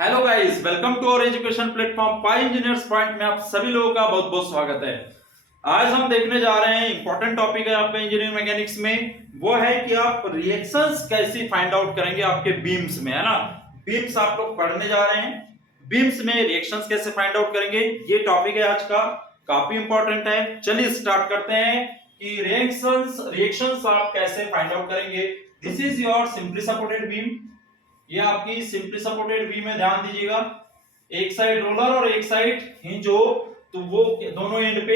Hello guys, welcome to our education platform Pi Engineers Point में आप सभी लोगों का बहुत बहुत स्वागत है। आज हम देखने जा रहे हैं इंपॉर्टेंट टॉपिक है आपके इंजीनियरिंग मैकेनिक्स में, वो है कि आप रिएक्शंस कैसे फाइंड आउट करेंगे आपके बीम्स में, है ना। बीम्स आप लोग पढ़ने जा रहे हैं, बीम्स में रिएक्शंस कैसे फाइंड आउट करेंगे, ये टॉपिक है आज का, काफी इंपॉर्टेंट है। चलिए स्टार्ट करते हैं कि रिएक्शंस आप कैसे फाइंड आउट करेंगे। This is your simply supported beam, ये आपकी सिंपली सपोर्टेड बीम में ध्यान दीजिएगा। एक साइड रोलर और एक साइड हिंज हो तो वो दोनों एंड पे,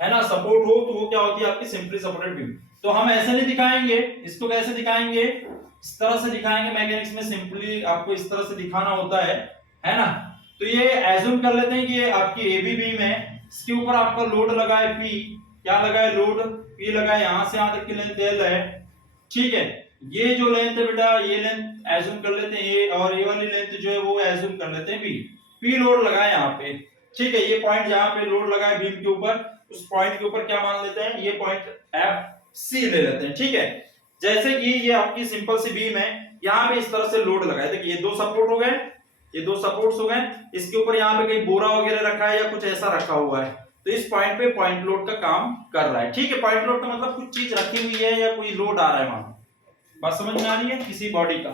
है ना, सपोर्ट हो तो वो क्या होती है आपकी सिंपली सपोर्टेड बीम। तो हम ऐसे नहीं दिखाएंगे, इसको कैसे दिखाएंगे, इस तरह से दिखाएंगे। मैकेनिक्स में सिंपली आपको इस तरह से दिखाना होता है ना। तो ये एज्यूम कर लेते हैं कि ये आपकी एबी बीम है, इसके ऊपर आपका लोड लगा है पी, क्या लगा है, लोड पी लगा है, यहां से यहां तक की लेंथ एल है, ठीक है। ये जो लेंथ है बेटा, ये लेंथ एज्यूम कर लेते हैं ए, और ये वाली लेंथ जो है वो एज्यूम कर लेते हैं बी। पी लोड लगा है यहाँ पे, ठीक है। ये पॉइंट जहां पे लोड लगा है बीम के ऊपर, उस पॉइंट के ऊपर क्या मान लेते हैं, ये पॉइंट एफ सी ले लेते हैं, ठीक है। जैसे कि ये आपकी सिंपल सी बीम है, यहाँ पे इस तरह से लोड लगा है, देखिए ये दो सपोर्ट हो गए, ये दो सपोर्ट्स हो गए, इसके ऊपर यहाँ पे कहीं बोरा वगैरह रखा है या कुछ ऐसा रखा हुआ है, तो इस पॉइंट पे पॉइंट लोड का काम कर रहा है, ठीक है। पॉइंट लोड का मतलब कुछ चीज रखी हुई है या कोई लोड आ रहा है वहां, बात समझ में आ रही है, किसी बॉडी का।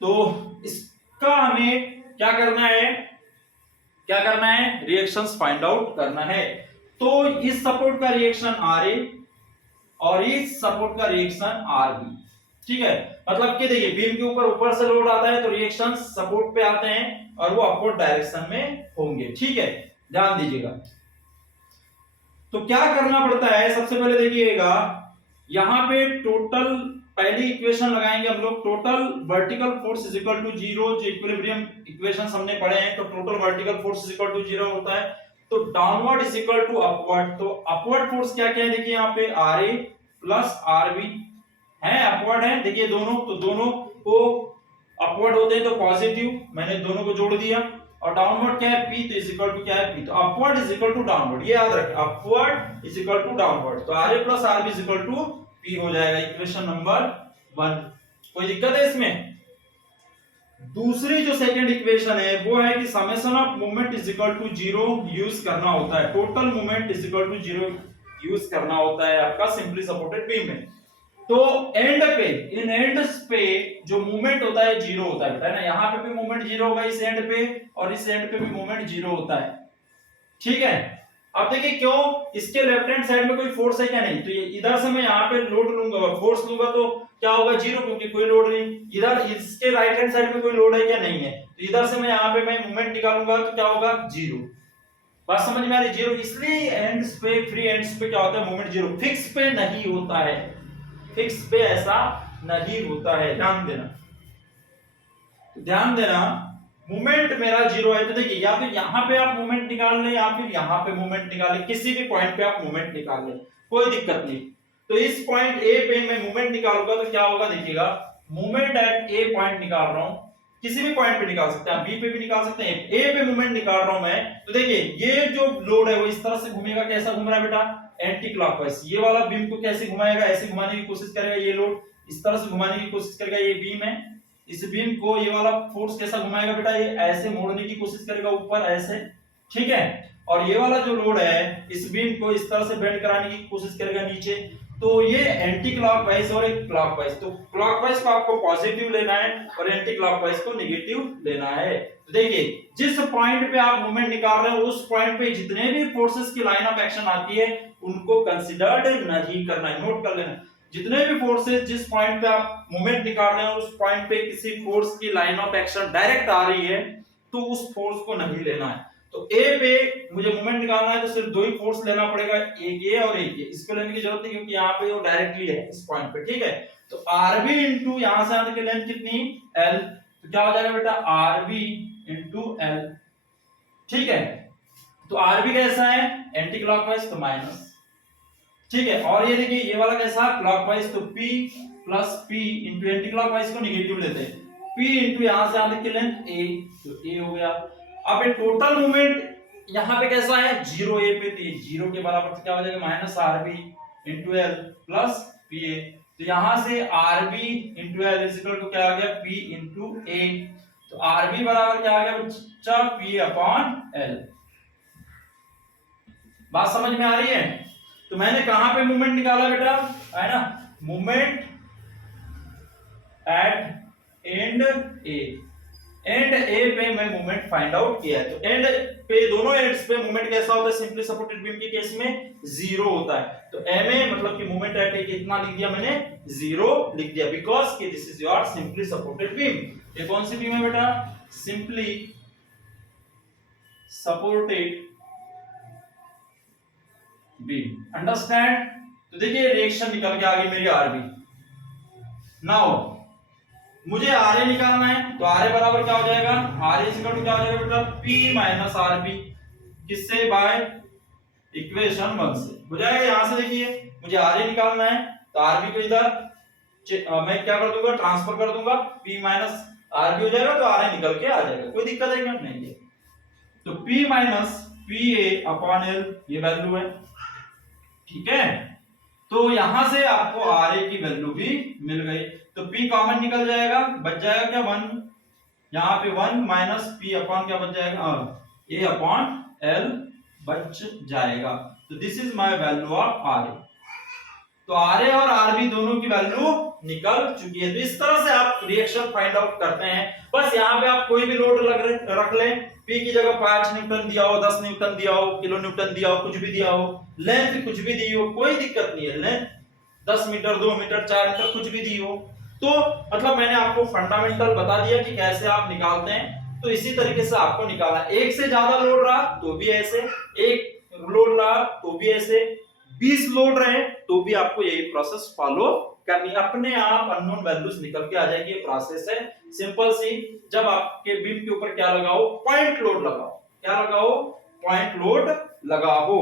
तो इसका हमें क्या करना है, रिएक्शंस फाइंड आउट करना है। तो इस सपोर्ट का रिएक्शन आर ए और इस सपोर्ट का रिएक्शन आर बी, ठीक है। मतलब कि देखिए बीम के ऊपर से लोड आता है तो रिएक्शन सपोर्ट पे आते हैं और वो अपवर्ड डायरेक्शन में होंगे, ठीक है, ध्यान दीजिएगा। तो क्या करना पड़ता है, सबसे पहले देखिएगा यहां पे टोटल, पहली इक्वेशन लगाएंगे हम लोग, total vertical force is equal to zero. जो इक्विलिब्रियम इक्वेशंस हमने पढ़े हैं, तो total vertical force is equal to zero होता है, तो downward is equal to upward. तो अपवर्ड फोर्स क्या क्या है, देखिए यहाँ पे R A plus R B है, अपवर्ड है, देखिए दोनों, तो दोनों को अपवर्ड होते हैं तो पॉजिटिव, मैंने दोनों को जोड़ दिया। और डाउनवर्ड क्या है, पी, तो इज इक्वल टू क्या है, पी, तो upward is equal to downward, ये याद रखें, upward is equal to downward, तो R A plus R B is equal to P हो जाएगा, इक्वेशन नंबर 1। कोई दिक्कत है इसमें? दूसरी जो सेकंड इक्वेशन है वो है कि summation of moment is equal to zero use करना होता है, total moment is equal to zero use करना होता है आपका सिंपली सपोर्टेड बीम में। तो एंड पे, इन एंड्स पे जो मूवमेंट होता है जीरो होता है बेटा, ना यहाँ पे भी मूवमेंट जीरो होगा इस एंड पे, और इस एंड पे भी मूवमेंट जीरो होता है, ठीक है। अब देखिए क्यों, इसके लेफ्ट हैंड साइड में कोई फोर्स है क्या, नहीं, तो ये इधर से मैं यहाँ पे लोड लूंगा, फोर्स लूंगा तो क्या होगा, जीरो, क्योंकि कोई लोड नहीं। इधर इसके राइट हैंड साइड में कोई लोड है क्या, नहीं है, तो इधर से मैं यहाँ पे मैं मूवमेंट निकालूंगा तो क्या होगा, जीरो। बात समझ में आ रही, जीरो। इसलिए एंड्स पे, फ्री एंड्स पे क्या होता है, मूवमेंट जीरो, फिक्स पे नहीं होता है, फिक्स पे ऐसा नहीं होता है, ध्यान देना। मूवमेंट मेरा जीरो है, तो देखिए या तो यहाँ पे आप मूवमेंट निकाल लें या फिर यहाँ पे मूवमेंट निकाल लें, किसी भी पॉइंट पे आप मूवमेंट निकाल लें, कोई दिक्कत नहीं। तो इस पॉइंट ए पे मैं मूवमेंट निकालूंगा तो क्या होगा, देखिएगा, मूवमेंट एट ए पॉइंट निकाल रहा हूं, किसी भी पॉइंट पे निकाल सकते हैं, बी पे भी निकाल सकते हैं, ए पे मूवमेंट निकाल रहा हूं मैं, तो देखिए ये जो लोड है वो इस तरह से घूमेगा, कैसा घूम रहा है बेटा, एंटी क्लॉकवाइज। ये वाला बीम को कैसे घुमाएगा, ऐसे घुमाने की कोशिश करेगा, ये लोड इस तरह से घुमाने की कोशिश करेगा, ये बीम है, इस बीम को ये वाला फोर्स कैसा घुमाएगा बेटा, ये ऐसे मोड़ने की कोशिश करेगा ऊपर ऐसे, ठीक है। और ये वाला जो लोड है इस बीम को इस तरह से बेंड कराने की कोशिश करेगा नीचे, तो ये एंटी क्लॉकवाइज और एक क्लॉकवाइज, तो क्लॉकवाइज को आपको पॉजिटिव लेना है और एंटी क्लॉकवाइज को नेगेटिव लेना है। तो देखिए जिस पॉइंट पे आप मूवमेंट निकाल रहे हो उस पॉइंट पे जितने भी फोर्सेस की लाइन ऑफ एक्शन आती है उनको कंसीडर्ड नहीं करना है, नोट कर लेना। जितने भी फोर्सेस जिस पॉइंट पे आप मूवमेंट निकाल रहे हैं उस पॉइंट पे किसी फोर्स की लाइन ऑफ एक्शन डायरेक्ट आ रही है तो उस फोर्स को नहीं लेना है। तो ए पे मुझे मूवमेंट निकालना है तो सिर्फ दो ही फोर्स लेना पड़ेगा, एक ए और एक ए, इसको लेने की जरूरत नहीं क्योंकि यहाँ पे वो डायरेक्टली है इस पॉइंट पे, ठीक है। तो आरबी इंटू यहाँ से आने की लेंथ कितनी, एल, तो क्या हो जाएगा बेटा, आरबी इंटू एल, ठीक है। तो आरबी कैसा है, एंटी क्लॉकवाइज, तो माइनस, ठीक है। और ये देखिए ये वाला कैसा, क्लॉकवाइज, तो P plus P into anti clockwise को नेगेटिव लेते हैं, P इंटू यहां से आने की लेंथ A, तो A हो गया। अब ये टोटल मूवमेंट यहाँ पे कैसा है, जीरो ए पे, तो ये जीरो के बराबर, तो क्या हो जाएगा, minus RB into L plus P A, तो यहां से RB into L is equal to क्या आ गया, P इंटू ए। तो आरबी बराबर क्या आ गया बच्चा, पी अपॉन एल। बात समझ में आ रही है? तो मैंने कहां पे मूवमेंट निकाला बेटा, है ना, movement at end A, end A पे मैं मूवमेंट फाइंड आउट किया है। तो एंड पे, दोनों एंड्स पे मूवमेंट कैसा होता है, सिंपली सपोर्टेड बीम के केस में जीरो होता है। तो एम ए मतलब कि मूवमेंट एट ए कितना लिख दिया मैंने, जीरो लिख दिया, बिकॉज कि this is your simply supported beam. ये कौन सी बीम है बेटा, सिंपली सपोर्टेड बीम, अंडरस्टैंड। तो देखिए रिएक्शन निकल के आ गई मेरी आरबी। नाउ मुझे आर ए निकालना है, तो आर ए बराबर क्या हो जाएगा, आर ए इक्वल टू क्या हो जाएगा बेटा, पी माइनस आर बी, किससे, बाय इक्वेशन 1 से हो जाएगा। यहां से देखिए मुझे आर ए निकालना है, तो आर बी को इधर मैं क्या कर दूंगा, ट्रांसफर कर दूंगा, पी माइनस आर बी हो जाएगा, तो आर ए निकल के आ जाएगा, कोई दिक्कत है क्या, नहीं है। तो P minus P A upon L ये वैल्यू है, ठीक है। तो यहां से आपको आर ए की वैल्यू भी मिल गई, तो P कॉमन निकल जाएगा, बच जाएगा क्या 1, यहाँ पे 1 माइनस P अपॉन क्या बच जाएगा, A अपॉन L बच जाएगा। तो this is my value of R A. तो आर ए और आर बी दोनों की वैल्यू निकल चुकी है। तो इस तरह से आप रिएक्शन फाइंड आउट करते हैं। बस यहाँ पे आप कोई भी लोड रख लें, P की जगह 5 न्यूटन दिया हो, 10 न्यूटन दिया हो, किलो न्यूटन दिया हो, कुछ भी दिया हो, लेंथ कुछ भी दी हो, कोई दिक्कत नहीं है, लेंथ 10 मीटर, 2 मीटर, 4 मीटर कुछ भी दी हो। तो मतलब मैंने आपको फंडामेंटल बता दिया कि कैसे आप निकालते हैं, तो इसी तरीके से आपको निकालना है। एक से ज्यादा लोड रहा तो भी ऐसे, एक लोड रहा तो भी ऐसे, 20 लोड रहे तो भी आपको यही प्रोसेस फॉलो करनी, अपने आप अननोन वैल्यूज निकल के आ जाएगी। ये प्रोसेस है सिंपल सी। जब आपके बीम के ऊपर क्या लगाओ, पॉइंट लोड लगाओ, क्या लगाओ, पॉइंट लोड लगाओ।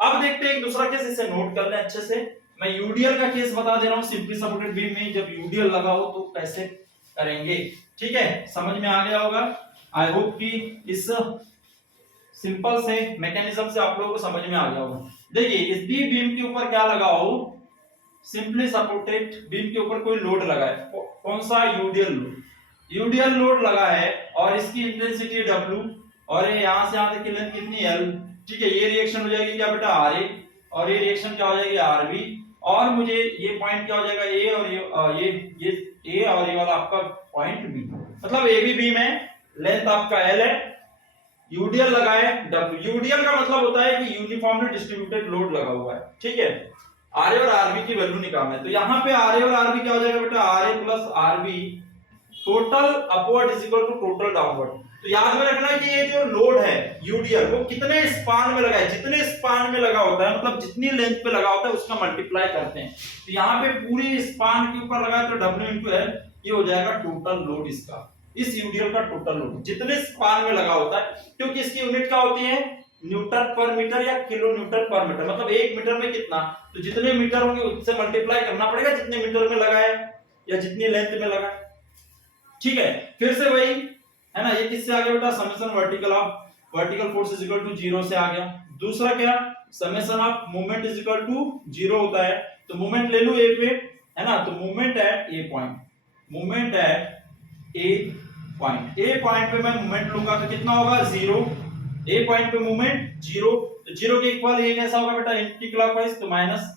अब देखते हैं एक दूसरा केस, इसे नोट कर लें अच्छे से। मैं यूडीएल का केस बता दे रहा हूं, सिंपली सपोर्टेड बीम में जब यूडीएल लगाओ तो कैसे करेंगे, ठीक है, समझ में आ गया होगा। आई होप कि इस सिंपल से मैकेनिज्म से आप लोगों को समझ में आ गया होगा। देखिए इस बीम के ऊपर क्या लगाओ, सिंपली सपोर्टेड बीम के ऊपर कोई लोड लगा है, कौन सा, यूडीएल लोड, यूडीएल लोड लगा है, और इसकी इंटेंसिटी W, और ये यहां से यहां तक की लेंथ कितनी L, ठीक है। ये रिएक्शन हो जाएगी क्या बेटा RA, और ये रिएक्शन क्या हो जाएगी RB, और मुझे ये पॉइंट क्या हो जाएगा A, और ये A और ये वाला आपका पॉइंट B, मतलब AB बीम है, लेंथ आपका L है, यूडीएल लगा है W। यूडीएल का मतलब होता है कि यूनिफॉर्मली डिस्ट्रीब्यूटेड लोड लगा हुआ है, ठीक है। आरए और आरबी की वैल्यू निकालना है, तो यहाँ पे आरए और आरबी क्या हो जाएगा बेटा, RA plus RB total upward is equal to total downward. तो याद में रखना कि ये जो लोड है यूडीएल वो कितने स्पान में लगा है, जितने स्पान में लगा होता है, मतलब जितनी लेंथ पे लगा होता है उसका मल्टीप्लाई करते हैं। तो यहाँ पे पूरी स्पान के ऊपर लगा है तो W इंटू L, ये हो जाएगा टोटल लोड इसका, इस यूडीएल का टोटल लोड जितने स्पान में लगा होता है, क्योंकि इसकी यूनिट क्या होती है, न्यूटन पर मीटर या किलो न्यूटन पर मीटर, मतलब 1 मीटर में कितना, तो जितने मीटर होंगे उससे मल्टीप्लाई करना पड़ेगा जितने मीटर में लगा है या जितनी लेंथ में लगा है, ठीक है। फिर से वही है ना, ये किससे आ गया बेटा, summation vertical force is equal to 0 से आ गया। दूसरा क्या, summation of movement is equal to 0 होता है, तो मूवमेंट ले लूं ए पे, है ना, तो movement at A point, movement at A point, A point पे मैं मूवमेंट लूंगा तो कितना होगा 0, ए पॉइंट पे मूवमेंट 0, तो 0 के इक्वल ये कैसा होगा बेटा, एंटी क्लॉकवाइज, तो minus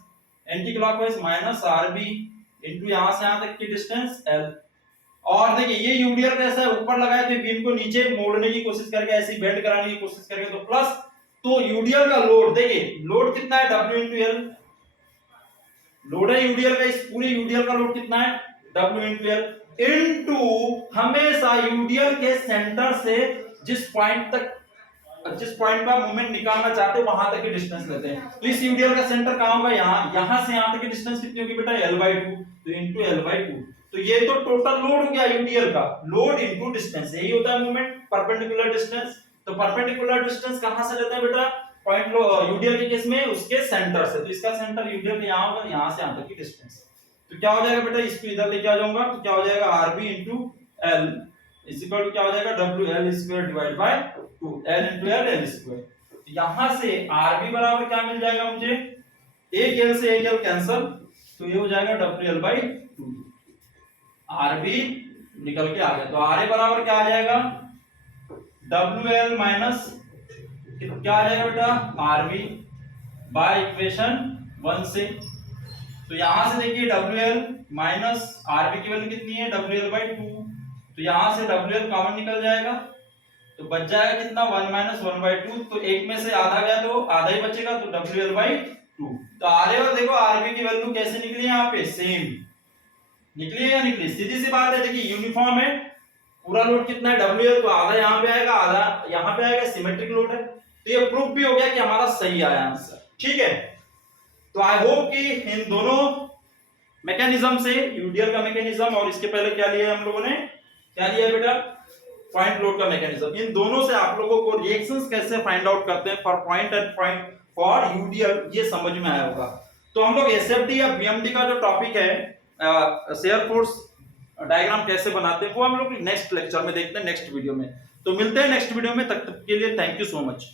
anti clockwise minus RB into यहां से यहां तक की डिस्टेंस एल। और देखिए ये यूडीएल कैसा है, ऊपर लगाया तो बीम को नीचे मोड़ने की कोशिश करके, ऐसे बेंड कराने की कोशिश करके, तो प्लस, तो यूडीएल का लोड देखिए, लोड कितना है W इंटू L, लोड है यूडीएल का, इस पूरे यूडीएल का लोड कितना है W इंटू L, इनटू हमेशा यूडीएल के सेंटर से जिस पॉइंट पर मूवमेंट निकालना चाहते हैं वहां तक की डिस्टेंस लेते हैं। तो इस यूडीएल का सेंटर कहां होगा, यहां से यहां तक की डिस्टेंस कितनी होगी बेटा, L/2, तो इनटू L/2। तो ये तो टोटल लोड हो गया यूडीएल का, लोड इनटू डिस्टेंस, यही होता है मूवमेंट परपेंडिकुलर डिस्टेंस। तो परपेंडिकुलर डिस्टेंस कहां से लेते हैं बेटा, पॉइंट यूडीएल के केस में उसके सेंटर से, तो इसका सेंटर यूडीएल के यहां होगा, यहां से यहां तक की डिस्टेंस। तो क्या हो जाएगा बेटा, इसको इधर लेके आ जाऊंगा, तो क्या हो जाएगा RB into L is equal to क्या हो जाएगा, WL square divide by 2, L into L square. तो यहां से RB बराबर क्या मिल जाएगा मुझे, एक L से एक L कैंसिल, तो ये हो जाएगा WL बाय 2, RB निकल के आ गया। तो आर ए बराबर क्या आ जाएगा, डब्ल्यू एल माइनस क्या आ जाएगा बेटा, आर बी बाय इक्वेशन 1 से। तो यहां से देखिए W L minus R B की वैल्यू कितनी है, डब्ल्यू एल बाई 2। तो यहां से डब्ल्यू एल कॉमन निकल जाएगा, तो बच जाएगा कितना, 1 माइनस 1 बाई 2। तो एक में से आधा गया तो आधा ही बचेगा, तो डब्ल्यू एल बाई 2। तो आर ए और देखो आर बी की वैल्यू कैसे निकली यहाँ पे, सेम निकली है या निकली, सीधी सी बात है। देखिए यूनिफॉर्म है, पूरा लोड कितना है डब्ल्यू एल, तो आधा यहाँ पे आएगा आधा यहाँ पे आएगा, सिमेट्रिक लोड है। तो ये प्रूफ भी हो गया कि हमारा सही आया आंसर, ठीक है। तो आई होप कि इन दोनों मैकेनिज्म से, यूडीएल का मैकेनिज्म और इसके पहले क्या लिया है हम लोगों ने, क्या लिया है बेटा, पॉइंट लोड का मैकेनिज्म, इन दोनों से आप लोगों को रिएक्शंस कैसे फाइंड आउट करते हैं for point and point for UDL, ये समझ में आया होगा। तो हम लोग एसएफडी या बीएमडी का जो टॉपिक है, शेयर फोर्स डायग्राम कैसे बनाते हैं, वो हम लोग नेक्स्ट लेक्चर में देखते हैं, नेक्स्ट वीडियो में। तो मिलते हैं नेक्स्ट वीडियो में, तब तक के लिए थैंक यू सो मच।